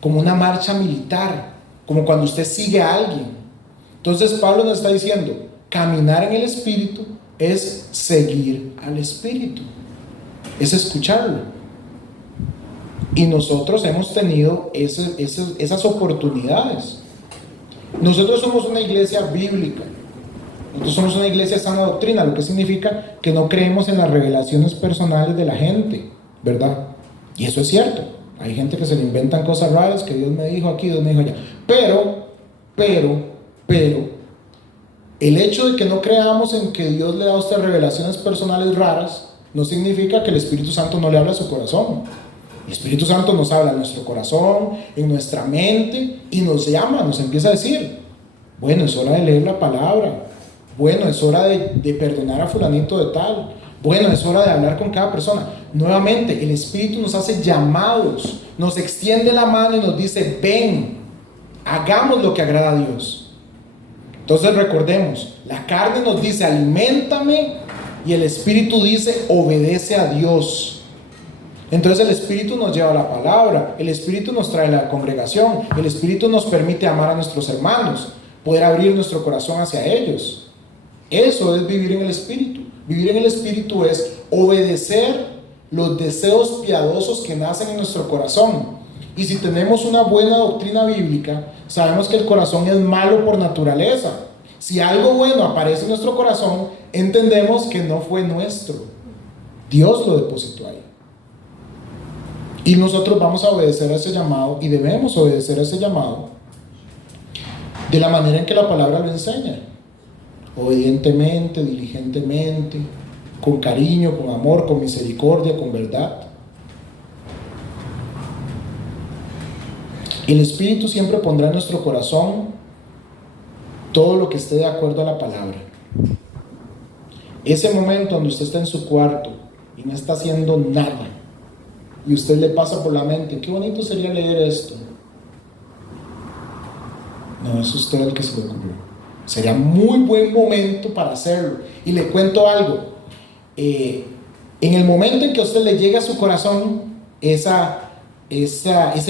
como una marcha militar, como cuando usted sigue a alguien. Entonces Pablo nos está diciendo, caminar en el Espíritu es seguir al Espíritu, es escucharlo. Y nosotros hemos tenido esas oportunidades. Nosotros somos una iglesia bíblica. Nosotros somos una iglesia de sana doctrina, lo que significa que no creemos en las revelaciones personales de la gente, ¿verdad? Y eso es cierto. Hay gente que se le inventan cosas raras, que Dios me dijo aquí, Dios me dijo allá. Pero, el hecho de que no creamos en que Dios le da a usted revelaciones personales raras, no significa que el Espíritu Santo no le habla a su corazón. El Espíritu Santo nos habla en nuestro corazón, en nuestra mente, y nos llama, nos empieza a decir: bueno, es hora de leer la palabra. Bueno, es hora de perdonar a fulanito de tal. Bueno, es hora de hablar con cada persona. Nuevamente, el Espíritu nos hace llamados, nos extiende la mano y nos dice: ven, hagamos lo que agrada a Dios. Entonces recordemos, la carne nos dice: aliméntame, y el Espíritu dice: obedece a Dios. Entonces el Espíritu nos lleva a la palabra, el Espíritu nos trae a la congregación, el Espíritu nos permite amar a nuestros hermanos, poder abrir nuestro corazón hacia ellos. Eso es vivir en el Espíritu. Vivir en el Espíritu es obedecer los deseos piadosos que nacen en nuestro corazón. Y si tenemos una buena doctrina bíblica, sabemos que el corazón es malo por naturaleza. Si algo bueno aparece en nuestro corazón, entendemos que no fue nuestro. Dios lo depositó ahí. Y nosotros vamos a obedecer a ese llamado, y debemos obedecer a ese llamado de la manera en que la palabra lo enseña: obedientemente, diligentemente, con cariño, con amor, con misericordia, con verdad. El Espíritu siempre pondrá en nuestro corazón todo lo que esté de acuerdo a la palabra. Ese momento donde usted está en su cuarto y no está haciendo nada, y usted le pasa por la mente: qué bonito sería leer esto. No, es usted el que se le ocurrió. Sería muy buen momento para hacerlo. Y le cuento algo. En el momento en que a usted le llegue a su corazón ese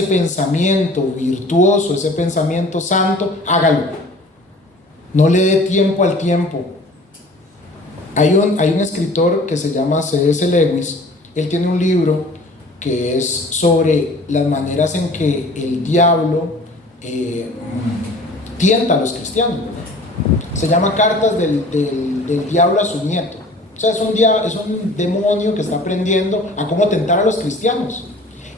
pensamiento virtuoso, ese pensamiento santo, hágalo. No le dé tiempo al tiempo. Hay un escritor que se llama C.S. Lewis. Él tiene un libro que es sobre las maneras en que el diablo tienta a los cristianos. Se llama Cartas del diablo a su nieto. O sea, es un demonio que está aprendiendo a cómo tentar a los cristianos.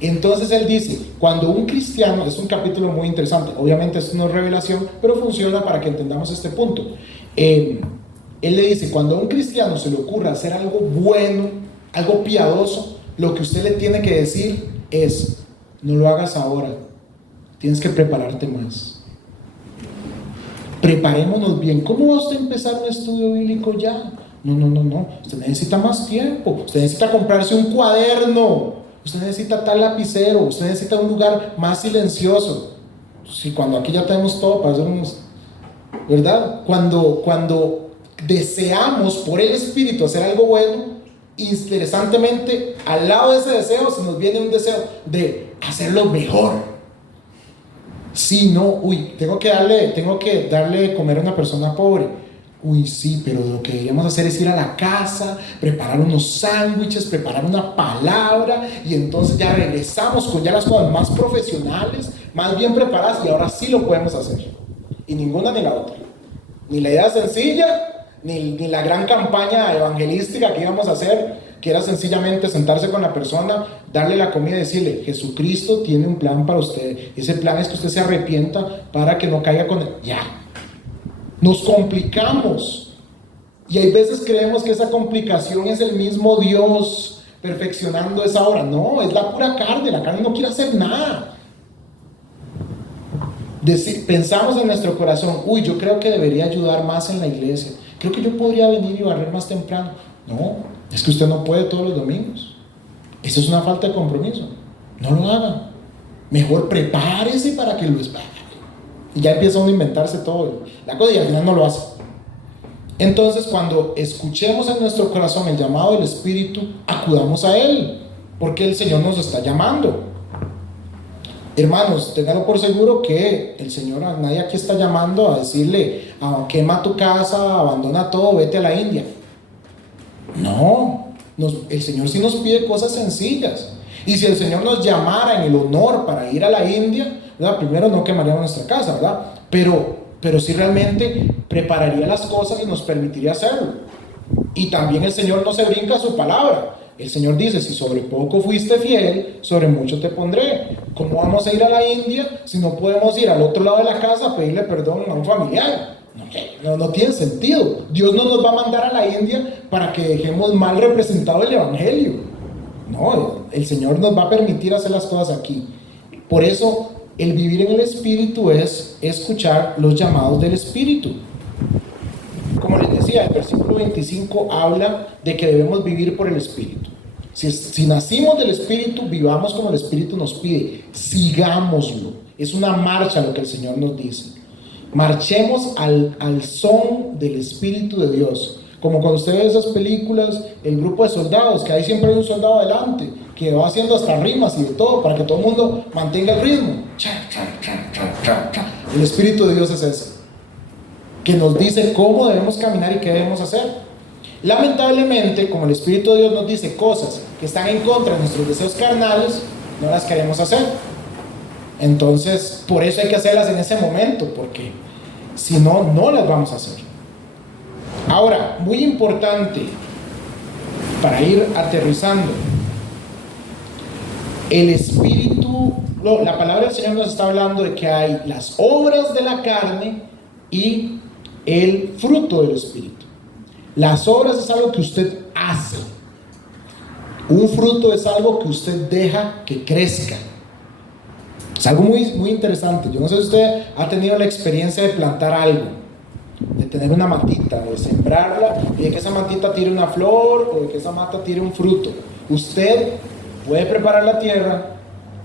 Entonces él dice, cuando un cristiano, es un capítulo muy interesante, obviamente es una revelación, pero funciona para que entendamos este punto. Él le dice, cuando a un cristiano se le ocurra hacer algo bueno, algo piadoso, lo que usted le tiene que decir es: no lo hagas ahora, tienes que prepararte más. Preparémonos bien. ¿Cómo va usted a empezar un estudio bíblico ya? No, usted necesita más tiempo, usted necesita comprarse un cuaderno, usted necesita tal lapicero, usted necesita un lugar más silencioso. Si cuando aquí ya tenemos todo para hacer unos, ¿verdad? Cuando deseamos por el Espíritu hacer algo bueno, interesantemente, al lado de ese deseo se nos viene un deseo de hacerlo mejor. Sí, no, tengo que darle de comer a una persona pobre. Sí, pero lo que deberíamos hacer es ir a la casa, preparar unos sándwiches, preparar una palabra, y entonces ya regresamos con ya las cosas más profesionales, más bien preparadas, y ahora sí lo podemos hacer. Y ninguna ni la otra. Ni la idea sencilla, ni la gran campaña evangelística que íbamos a hacer, que era sencillamente sentarse con la persona, darle la comida y decirle: Jesucristo tiene un plan para usted. Ese plan es que usted se arrepienta para que no caiga con él. Ya. Nos complicamos. Y hay veces creemos que esa complicación es el mismo Dios perfeccionando esa obra. No, es la pura carne. La carne no quiere hacer nada. Pensamos en nuestro corazón, uy, yo creo que debería ayudar más en la iglesia. Creo que yo podría venir y barrer más temprano. No, es que usted no puede todos los domingos. Eso es una falta de compromiso. No lo haga. Mejor prepárese para que lo espere. Y ya empieza uno a inventarse todo la cosa y al final no lo hace. Entonces, cuando escuchemos en nuestro corazón el llamado del Espíritu, acudamos a Él, porque el Señor nos está llamando. Hermanos, ténganlo por seguro que el Señor, a nadie aquí está llamando a decirle, quema tu casa, abandona todo, vete a la India. No, el Señor sí nos pide cosas sencillas. Y si el Señor nos llamara en el honor para ir a la India, ¿verdad? Primero no quemaríamos nuestra casa, ¿verdad? Pero sí realmente prepararía las cosas y nos permitiría hacerlo. Y también el Señor no se brinca a su palabra. El Señor dice, si sobre poco fuiste fiel, sobre mucho te pondré. ¿Cómo vamos a ir a la India si no podemos ir al otro lado de la casa a pedirle perdón a un familiar? No tiene sentido. Dios no nos va a mandar a la India para que dejemos mal representado el Evangelio. No, el Señor nos va a permitir hacer las cosas aquí. Por eso, el vivir en el Espíritu es escuchar los llamados del Espíritu. Como les decía, el versículo 25 habla de que debemos vivir por el Espíritu. Si nacimos del Espíritu, vivamos como el Espíritu nos pide. Sigámoslo. Es una marcha lo que el Señor nos dice. Marchemos al son del Espíritu de Dios. Como cuando usted ve esas películas, el grupo de soldados, que ahí siempre hay un soldado adelante, que va haciendo hasta rimas y de todo, para que todo el mundo mantenga el ritmo. El Espíritu de Dios es ese, que nos dice cómo debemos caminar y qué debemos hacer. Lamentablemente, como el Espíritu de Dios nos dice cosas que están en contra de nuestros deseos carnales, no las queremos hacer. Entonces, por eso hay que hacerlas en ese momento, porque si no, no las vamos a hacer. Ahora, muy importante, para ir aterrizando, el Espíritu, la palabra del Señor nos está hablando de que hay las obras de la carne y el fruto del Espíritu. Las obras es algo que usted hace. Un fruto es algo que usted deja que crezca. Es algo muy, muy interesante. Yo no sé si usted ha tenido la experiencia de plantar algo, de tener una matita, de sembrarla y de que esa matita tire una flor o de que esa mata tire un fruto. Usted puede preparar la tierra,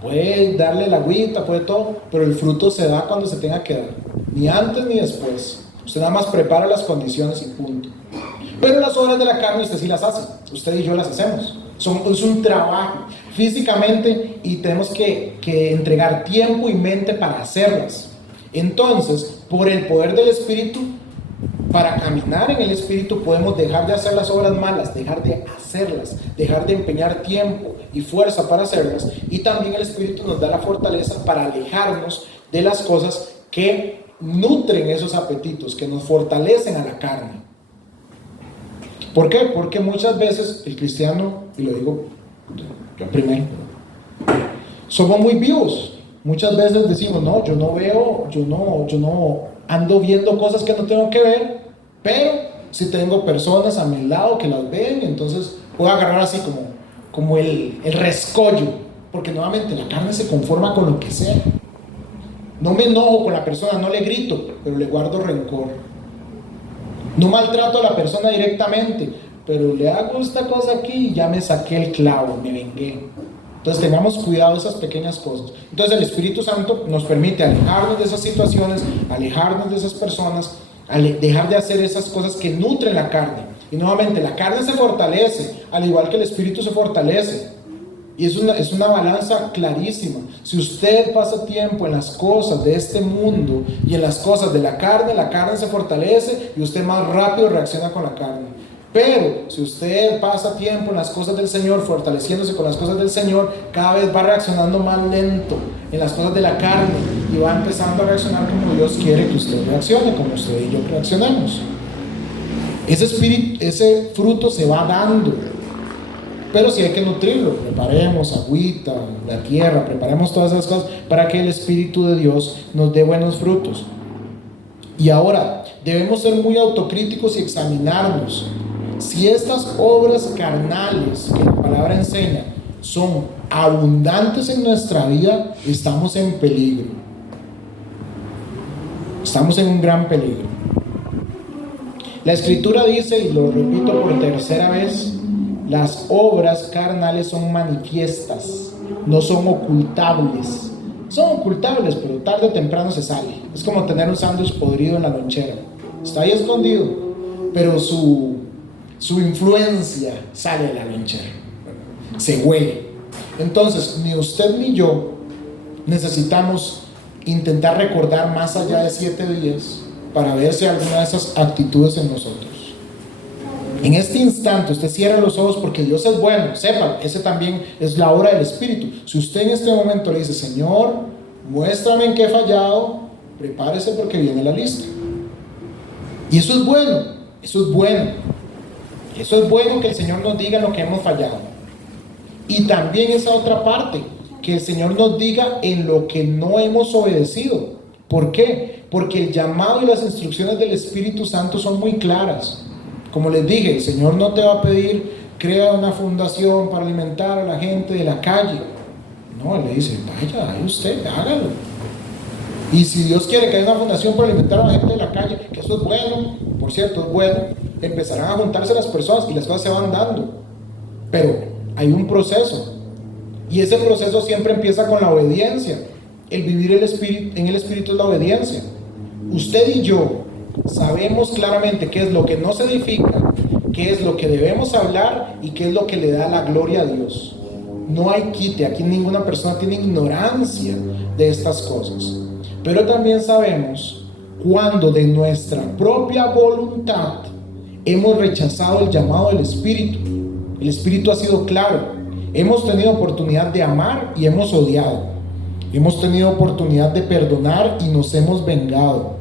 puede darle la agüita, puede todo, pero el fruto se da cuando se tenga que dar, ni antes ni después. Usted nada más prepara las condiciones y punto. Pero las obras de la carne usted sí las hace, usted y yo las hacemos. Es un trabajo físicamente y tenemos que entregar tiempo y mente para hacerlas. Entonces, por el poder del Espíritu, para caminar en el Espíritu podemos dejar de hacer las obras malas, dejar de hacerlas, dejar de empeñar tiempo y fuerza para hacerlas, y también el Espíritu nos da la fortaleza para alejarnos de las cosas que nutren esos apetitos, que nos fortalecen a la carne. ¿Por qué? Porque muchas veces el cristiano, y lo digo yo primero, somos muy vivos. Muchas veces decimos, no, yo no ando viendo cosas que no tengo que ver, pero si tengo personas a mi lado que las ven, entonces puedo agarrar así como el rescollo, porque nuevamente la carne se conforma con lo que sea. No me enojo con la persona, no le grito, pero le guardo rencor. No maltrato a la persona directamente, pero le hago esta cosa aquí y ya me saqué el clavo, me vengué. Entonces tengamos cuidado de esas pequeñas cosas. Entonces el Espíritu Santo nos permite alejarnos de esas situaciones, alejarnos de esas personas, dejar de hacer esas cosas que nutren la carne. Y nuevamente la carne se fortalece, al igual que el Espíritu se fortalece. Y es una balanza clarísima. Si usted pasa tiempo en las cosas de este mundo y en las cosas de la carne se fortalece y usted más rápido reacciona con la carne. Pero si usted pasa tiempo en las cosas del Señor, fortaleciéndose con las cosas del Señor, cada vez va reaccionando más lento en las cosas de la carne y va empezando a reaccionar como Dios quiere que usted reaccione, como usted y yo reaccionemos. Ese fruto se va dando, pero sí hay que nutrirlo. Preparemos agüita, la tierra, preparemos todas esas cosas para que el Espíritu de Dios nos dé buenos frutos. Y ahora debemos ser muy autocríticos y examinarnos. Si estas obras carnales que la palabra enseña son abundantes en nuestra vida, estamos en peligro. Estamos en un gran peligro. La Escritura dice, y lo repito por tercera vez, las obras carnales son manifiestas, no son ocultables. Son ocultables, pero tarde o temprano se sale. Es como tener un sándwich podrido en la lonchera. Está ahí escondido, pero su influencia sale de la lonchera. Se huele. Entonces, ni usted ni yo necesitamos intentar recordar más allá de 7 días para ver si hay alguna de esas actitudes en nosotros. En este instante usted cierra los ojos porque Dios es bueno. Sepa, ese también es la obra del Espíritu. Si usted en este momento le dice: Señor, muéstrame en qué he fallado, prepárese porque viene la lista. Y eso es bueno. Eso es bueno. Eso es bueno, que el Señor nos diga lo que hemos fallado. Y también esa otra parte, que el Señor nos diga en lo que no hemos obedecido. ¿Por qué? Porque el llamado y las instrucciones del Espíritu Santo son muy claras. Como les dije, el Señor no te va a pedir: crea una fundación para alimentar a la gente de la calle. No, Él le dice: vaya, ahí usted, hágalo. Y si Dios quiere que haya una fundación para alimentar a la gente de la calle, que eso es bueno, por cierto, es bueno, empezarán a juntarse las personas y las cosas se van dando. Pero hay un proceso, y ese proceso siempre empieza con la obediencia. El vivir en el Espíritu es la obediencia. Usted y yo sabemos claramente qué es lo que nos edifica, qué es lo que debemos hablar y qué es lo que le da la gloria a Dios. No hay quite, aquí ninguna persona tiene ignorancia de estas cosas. Pero también sabemos cuando de nuestra propia voluntad hemos rechazado el llamado del Espíritu. El Espíritu ha sido claro. Hemos tenido oportunidad de amar y hemos odiado. Hemos tenido oportunidad de perdonar y nos hemos vengado.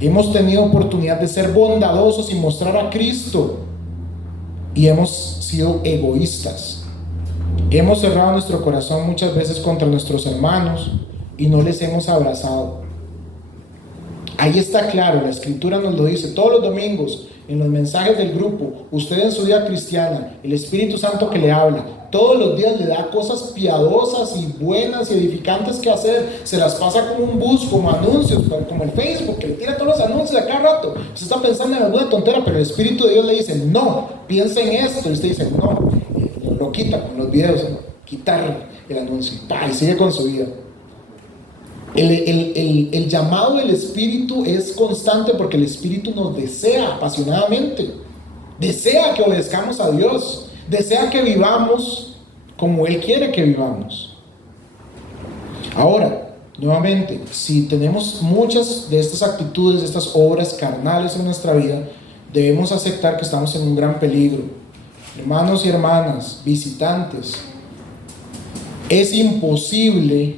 Hemos tenido oportunidad de ser bondadosos y mostrar a Cristo, y hemos sido egoístas. Hemos cerrado nuestro corazón muchas veces contra nuestros hermanos y no les hemos abrazado. Ahí está claro, la Escritura nos lo dice todos los domingos en los mensajes del grupo. Usted en su vida cristiana, el Espíritu Santo que le habla, todos los días le da cosas piadosas y buenas y edificantes que hacer. Se las pasa como un bus, como anuncios, como el Facebook, que le tira todos los anuncios a cada rato. Usted está pensando en alguna tontera, pero el Espíritu de Dios le dice: no, piensa en esto. Y usted dice: no, lo quita con los videos, ¿no? Quitar el anuncio, y sigue con su vida. El llamado del Espíritu es constante porque el Espíritu nos desea apasionadamente. Desea que obedezcamos a Dios. Desea que vivamos como Él quiere que vivamos. Ahora, nuevamente, si tenemos muchas de estas actitudes, de estas obras carnales en nuestra vida, debemos aceptar que estamos en un gran peligro. Hermanos y hermanas, visitantes, es imposible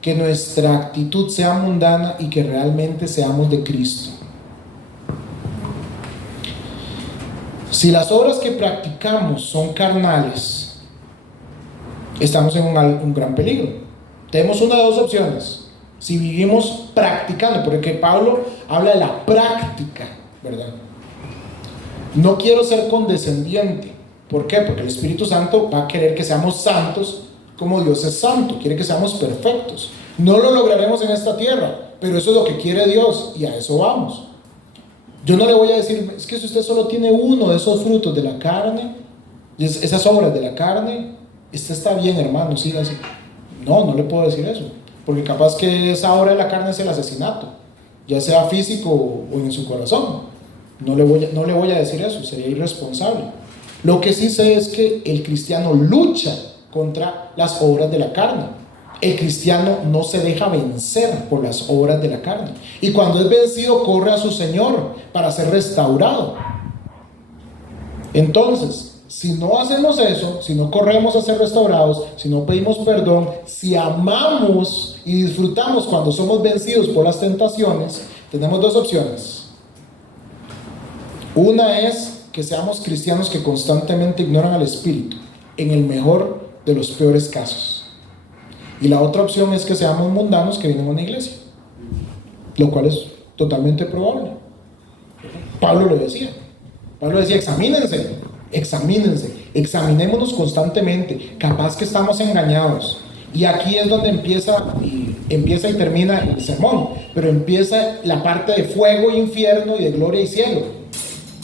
que nuestra actitud sea mundana y que realmente seamos de Cristo. Si las obras que practicamos son carnales, estamos en un gran peligro. Tenemos una de dos opciones. Si vivimos practicando, porque Pablo habla de la práctica, ¿verdad? No quiero ser condescendiente. ¿Por qué? Porque el Espíritu Santo va a querer que seamos santos como Dios es santo. Quiere que seamos perfectos. No lo lograremos en esta tierra, pero eso es lo que quiere Dios y a eso vamos. Yo no le voy a decir: es que si usted solo tiene uno de esos frutos de la carne, esas obras de la carne, usted está bien, hermano, siga así. No le puedo decir eso, porque capaz que esa obra de la carne es el asesinato, ya sea físico o en su corazón. No le voy a decir eso, sería irresponsable. Lo que sí sé es que el cristiano lucha contra las obras de la carne. El cristiano no se deja vencer por las obras de la carne. Y cuando es vencido, corre a su Señor para ser restaurado. Entonces, si no hacemos eso, si no corremos a ser restaurados, si no pedimos perdón, si amamos y disfrutamos cuando somos vencidos por las tentaciones, tenemos dos opciones. Una es que seamos cristianos que constantemente ignoran al Espíritu, en el mejor de los peores casos. Y la otra opción es que seamos mundanos que vienen a una iglesia, lo cual es totalmente probable. Pablo decía: examínense, Examínense, examinémonos constantemente. Capaz que estamos engañados. Y aquí es donde empieza y termina el sermón. Pero empieza la parte de fuego e infierno y de gloria y cielo.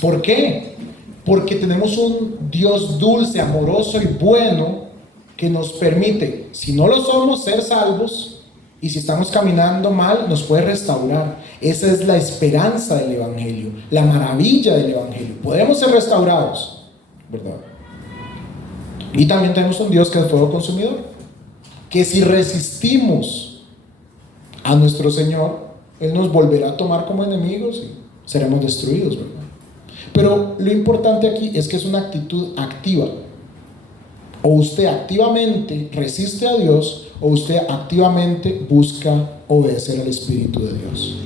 ¿Por qué? Porque tenemos un Dios dulce, amoroso y bueno que nos permite, si no lo somos, ser salvos. Y si estamos caminando mal, nos puede restaurar. Esa es la esperanza del Evangelio, la maravilla del Evangelio. Podemos ser restaurados, ¿verdad? Y también tenemos un Dios que es fuego consumidor, que si resistimos a nuestro Señor, Él nos volverá a tomar como enemigos y seremos destruidos, ¿verdad? Pero lo importante aquí es que es una actitud activa. O usted activamente resiste a Dios, o usted activamente busca obedecer al Espíritu de Dios.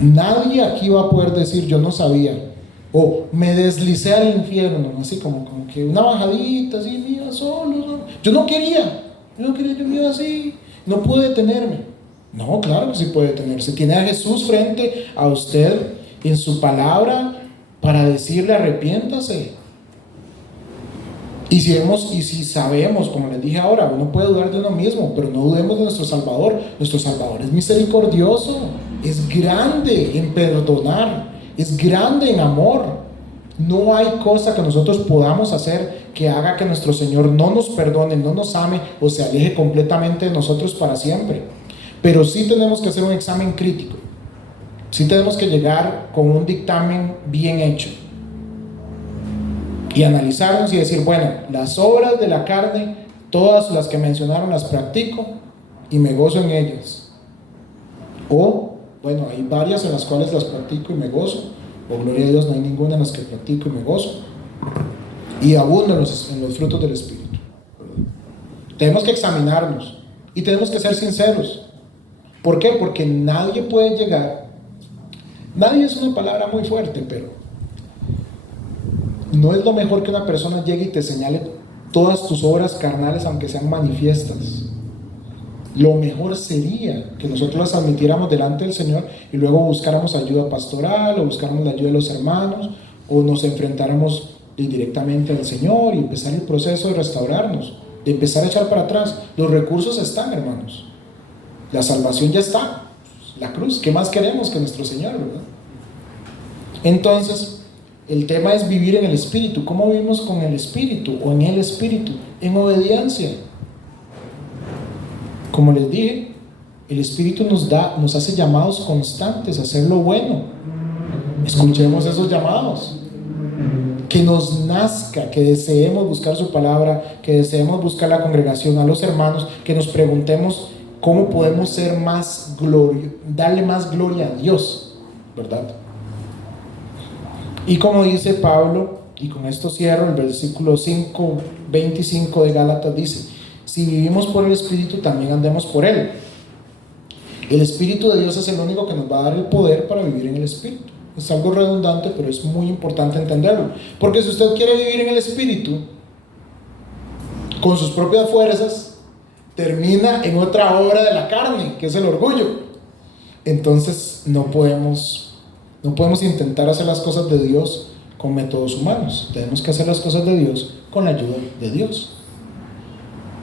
Nadie aquí va a poder decir yo no sabía, o me deslicé al infierno, así como que una bajadita, así, mía, solo, ¿no? Yo no quería, yo me iba así, no pude detenerme. No, claro que sí puede detenerse. Tiene a Jesús frente a usted en su palabra para decirle arrepiéntase. Y si sabemos, como les dije ahora, uno puede dudar de uno mismo, pero no dudemos de nuestro Salvador. Nuestro Salvador es misericordioso, es grande en perdonar, es grande en amor. No hay cosa que nosotros podamos hacer que haga que nuestro Señor no nos perdone, no nos ame o se aleje completamente de nosotros para siempre. Pero sí tenemos que hacer un examen crítico. Sí tenemos que llegar con un dictamen bien hecho y analizarnos y decir, bueno, las obras de la carne, todas las que mencionaron las practico y me gozo en ellas. O, bueno, hay varias en las cuales las practico y me gozo. Por gloria a Dios, no hay ninguna en las que practico y me gozo. Y abundo en los frutos del Espíritu. Tenemos que examinarnos y tenemos que ser sinceros. ¿Por qué? Porque nadie puede llegar. Nadie es una palabra muy fuerte, pero no es lo mejor que una persona llegue y te señale todas tus obras carnales, aunque sean manifiestas. Lo mejor sería que nosotros las admitiéramos delante del Señor y luego buscáramos ayuda pastoral o buscáramos la ayuda de los hermanos o nos enfrentáramos directamente al Señor y empezar el proceso de restaurarnos, de empezar a echar para atrás. Los recursos están, hermanos. La salvación ya está. La cruz, ¿qué más queremos que nuestro Señor, verdad? Entonces, el tema es vivir en el Espíritu. ¿Cómo vivimos con el Espíritu o en el Espíritu? En obediencia. Como les dije, el Espíritu nos hace llamados constantes a hacer lo bueno. Escuchemos esos llamados. Que nos nazca, que deseemos buscar su palabra, que deseemos buscar la congregación, a los hermanos, que nos preguntemos cómo podemos ser más darle más gloria a Dios, ¿verdad? Y como dice Pablo, y con esto cierro, el versículo 25 de Gálatas dice: si vivimos por el Espíritu, también andemos por Él. El Espíritu de Dios es el único que nos va a dar el poder para vivir en el Espíritu. Es algo redundante, pero es muy importante entenderlo. Porque si usted quiere vivir en el Espíritu, con sus propias fuerzas, termina en otra obra de la carne, que es el orgullo. Entonces no podemos intentar hacer las cosas de Dios con métodos humanos. Tenemos que hacer las cosas de Dios con la ayuda de Dios.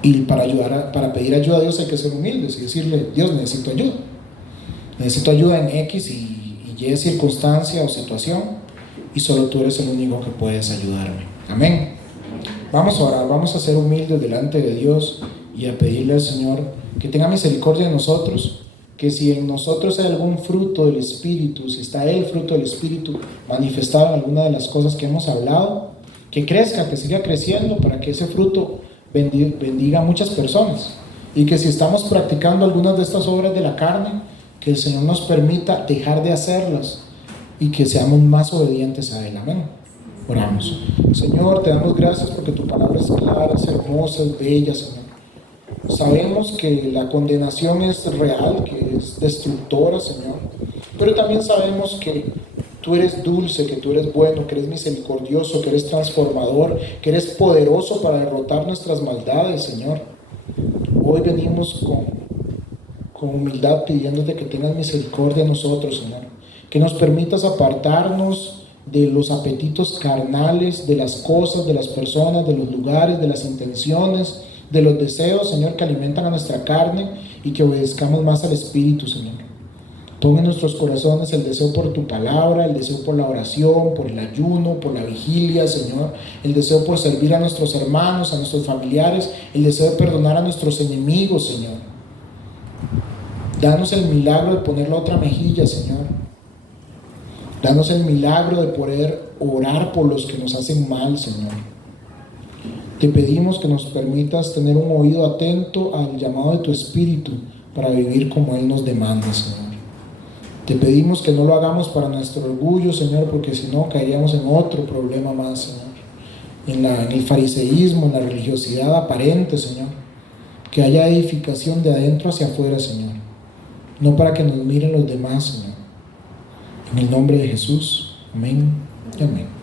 Y para pedir ayuda a Dios hay que ser humildes y decirle: Dios, necesito ayuda. Necesito ayuda en X y Y circunstancia o situación, y solo tú eres el único que puedes ayudarme. Amén. Vamos a orar, vamos a ser humildes delante de Dios y a pedirle al Señor que tenga misericordia de nosotros, que si en nosotros hay algún fruto del Espíritu, si está el fruto del Espíritu manifestado en alguna de las cosas que hemos hablado, que crezca, que siga creciendo para que ese fruto bendiga a muchas personas, y que si estamos practicando algunas de estas obras de la carne, que el Señor nos permita dejar de hacerlas y que seamos más obedientes a Él. Amén. Oramos. Señor, te damos gracias porque tu palabra es clara, es hermosa, es bella, Señor. Sabemos que la condenación es real, que es destructora, Señor, pero también sabemos que tú eres dulce, que tú eres bueno, que eres misericordioso, que eres transformador, que eres poderoso para derrotar nuestras maldades, Señor. Hoy venimos con humildad pidiéndote que tengas misericordia de nosotros, Señor, que nos permitas apartarnos de los apetitos carnales, de las cosas, de las personas, de los lugares, de las intenciones, de los deseos, Señor, que alimentan a nuestra carne, y que obedezcamos más al Espíritu, Señor. Pon en nuestros corazones el deseo por tu palabra, el deseo por la oración, por el ayuno, por la vigilia, Señor, el deseo por servir a nuestros hermanos, a nuestros familiares, el deseo de perdonar a nuestros enemigos, Señor. Danos el milagro de poner la otra mejilla, Señor. Danos el milagro de poder orar por los que nos hacen mal, Señor. Te pedimos que nos permitas tener un oído atento al llamado de tu Espíritu para vivir como Él nos demanda, Señor. Te pedimos que no lo hagamos para nuestro orgullo, Señor, porque si no caeríamos en otro problema más, Señor. En el fariseísmo, en la religiosidad aparente, Señor. Que haya edificación de adentro hacia afuera, Señor. No para que nos miren los demás, Señor. En el nombre de Jesús. Amén y amén.